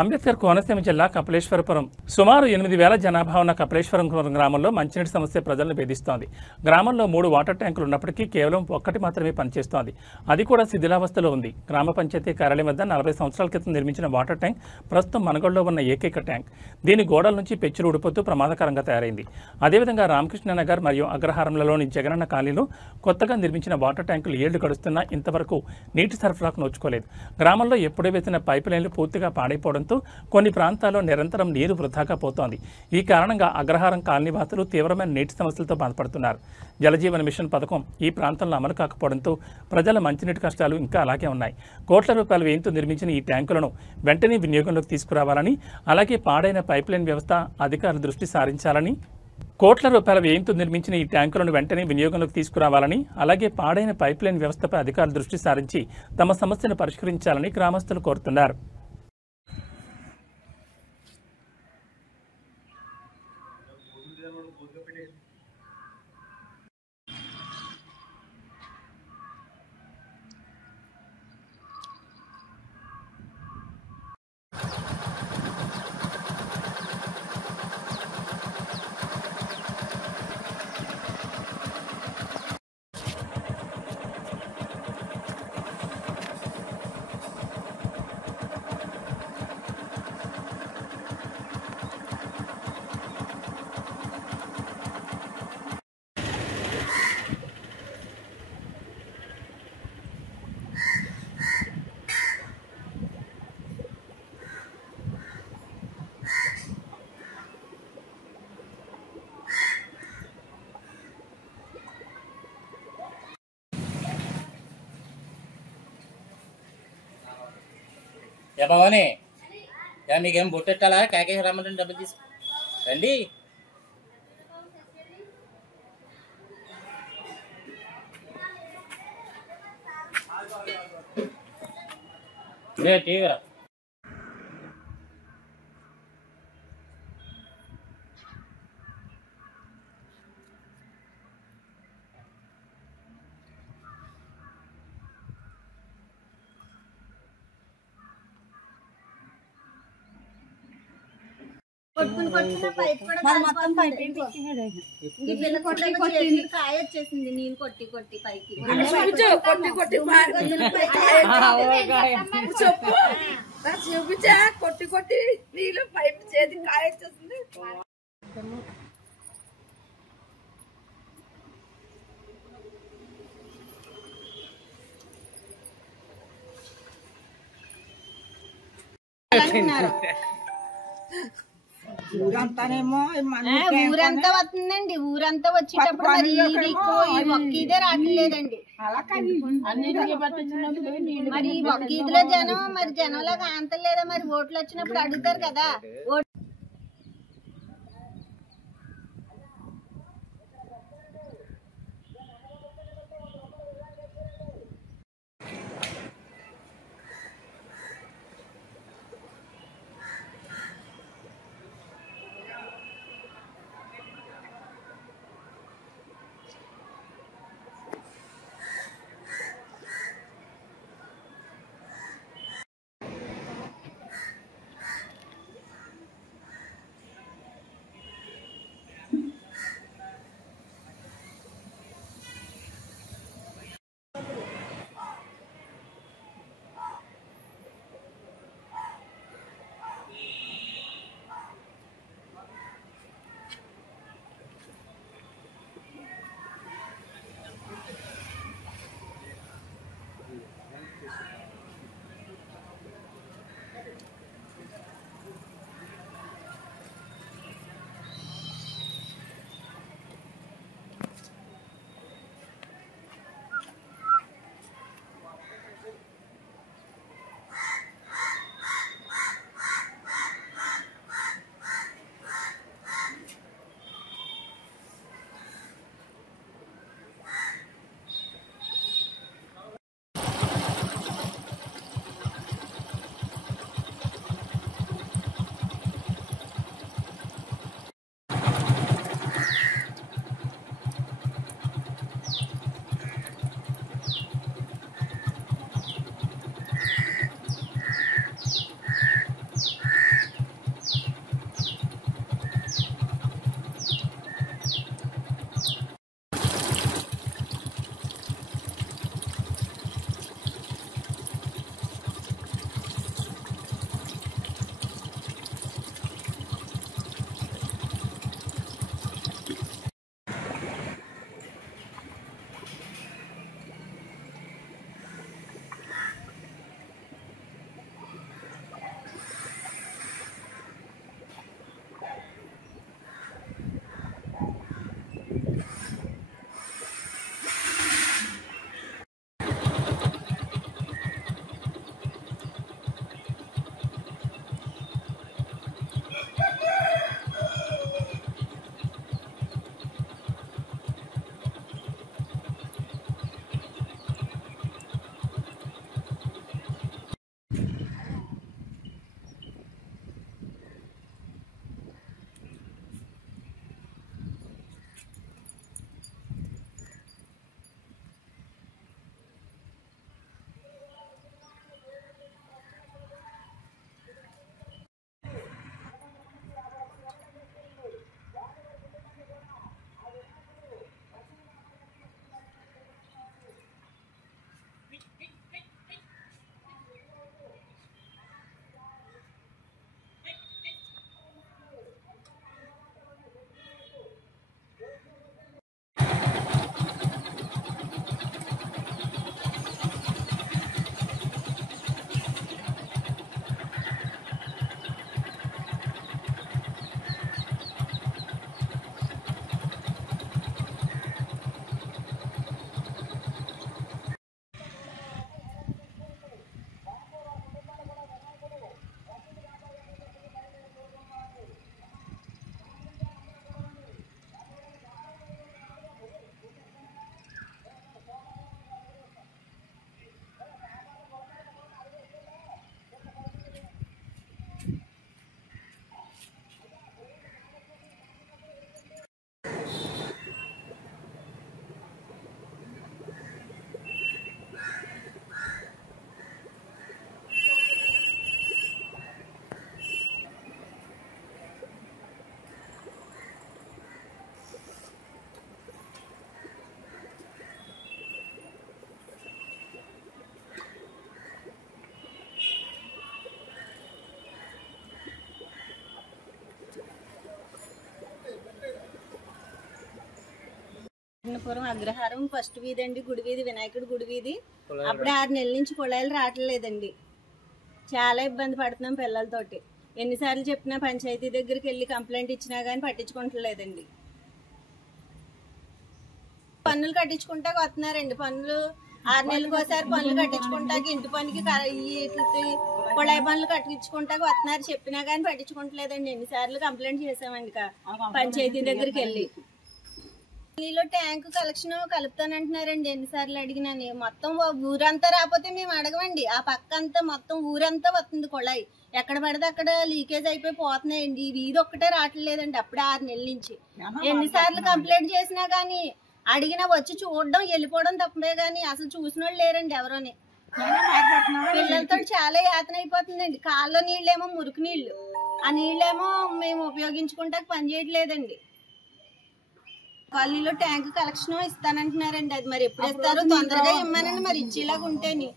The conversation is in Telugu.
అంబేద్కర్ కోనసీమ జిల్లా కపిలేశ్వరపురం సుమారు 8,000 జనాభా ఉన్న కపిలేశ్వరం గ్రామంలో మంచినీటి సమస్య ప్రజలను వేధిస్తోంది. గ్రామంలో 3 వాటర్ ట్యాంకులు ఉన్నప్పటికీ కేవలం ఒక్కటి మాత్రమే పనిచేస్తోంది. అది కూడా శిథిలావస్థలో ఉంది. గ్రామ పంచాయతీ కార్యాలయం వద్ద 40 సంవత్సరాల క్రితం నిర్మించిన వాటర్ ట్యాంక్ ప్రస్తుతం మనగడలో ఉన్న ఏకైక ట్యాంక్. దీని గోడల నుంచి పెచ్చులు ఊడిపోతూ ప్రమాదకరంగా తయారైంది. అదేవిధంగా రామకృష్ణనగర్ మరియు అగ్రహారంలోని జగనన్న కాలనీలో కొత్తగా నిర్మించిన వాటర్ ట్యాంకులు 7 గడుస్తున్నా ఇంతవరకు నీటి సరఫరాకు నోచుకోలేదు. గ్రామంలో ఎప్పుడూ వేసిన పైపు లైన్లు పూర్తిగా పాడైపోవడం కొన్ని ప్రాంతాల్లో నిరంతరం నీరు వృధాగా పోతోంది. ఈ కారణంగా అగ్రహారం కాలనీవాసులు తీవ్రమైన నీటి సమస్యలతో బాధపడుతున్నారు. జలజీవన మిషన్ పథకం ఈ ప్రాంతంలో అమలు కాకపోవడంతో ప్రజల మంచినీటి కష్టాలు ఇంకా అలాగే ఉన్నాయి. కోట్ల రూపాయల వ్యయంతో నిర్మించిన ఈ ట్యాంకులను వెంటనే వినియోగంలోకి తీసుకురావాలని, అలాగే పాడైన పైప్లైన్ వ్యవస్థ అధికారులు దృష్టి సారించాలని, కోట్ల రూపాయల వ్యయంతో నిర్మించిన ఈ ట్యాంకులను వెంటనే వినియోగంలోకి తీసుకురావాలని, అలాగే పాడైన పైప్లైన్ వ్యవస్థపై అధికారులు దృష్టి సారించి తమ సమస్యను పరిష్కరించాలని గ్రామస్తులు కోరుతున్నారు. ఏ భవాని మీకేం బొట్టెట్టాలా కాకే రమ్మంటే డబ్బులు తీసు రండి. టీవీ కాయ వచ్చేసింది నీళ్ళు కొట్టి కొట్టి పైకి చూపించా కొట్టి కొట్టి నీళ్ళు పైపు చేతి కాయ వచ్చేసింది. ఊరంతానేమో ఊరంతా వస్తుందండి. ఊరంతా వచ్చేటప్పుడు మరి ఇదే రావట్లేదండి. మరి ఒక్క ఇదిలో జనం మరి జనంలో కాంతలేదా మరి ఓట్లు వచ్చినప్పుడు అడుగుతారు కదా. పురం అగ్రహారం ఫస్ట్ వీధి అండి, గుడి వీధి, వినాయకుడి గుడి వీధి. అప్పుడే 6 నెలల నుంచి కుళాయిలు రావట్లేదండి. చాలా ఇబ్బంది పడుతున్నాం పిల్లలతోటి. ఎన్నిసార్లు చెప్పినా పంచాయతీ దగ్గరికి వెళ్ళి కంప్లైంట్ ఇచ్చినా గానీ పట్టించుకుంటలేదండి. పన్నులు కట్టించుకుంటా వస్తున్నారండి. పన్నులు 6 నెలలకు ఒకసారి పనులు కట్టించుకుంటాకి, ఇంటి పనికి కుళాయి పనులు కట్టించుకుంటాకి వస్తున్నారు. చెప్పినా గానీ పట్టించుకుంటలేదండి. ఎన్నిసార్లు కంప్లైంట్ చేసామండి పంచాయతీ దగ్గరికి వెళ్ళి. నీలో ట్యాంకు కలెక్షన్ కలుపుతానంటున్నారండి. ఎన్నిసార్లు అడిగినాని మొత్తం ఊరంతా రాకపోతే మేము అడగమండి. ఆ పక్క అంతా మొత్తం ఊరంతా వస్తుంది కుళాయి. ఎక్కడ పడితే అక్కడ లీకేజ్ అయిపోయి పోతున్నాయండి. ఇది ఒక్కటే రావట్లేదండి. అప్పుడే 6 నెలల నుంచి ఎన్నిసార్లు కంప్లైంట్ చేసినా గానీ, అడిగినా వచ్చి చూడడం వెళ్ళిపోవడం తప్పే గానీ అసలు చూసిన వాళ్ళు లేరండి ఎవరోని. పిల్లలతో చాలా యాతన అయిపోతుందండి. కాళ్ళలో నీళ్ళేమో మురికి నీళ్లు, ఆ నీళ్ళేమో మేము ఉపయోగించుకుంటా పని చేయట్లేదండి. కాలనీలో ట్యాంక్ కలెక్షన్ ఇస్తానంటున్నారండి. అది మరి ఎప్పుడు ఇస్తారో తొందరగా ఇమ్మనండి, మరి ఇచ్చేలాగా ఉంటేని.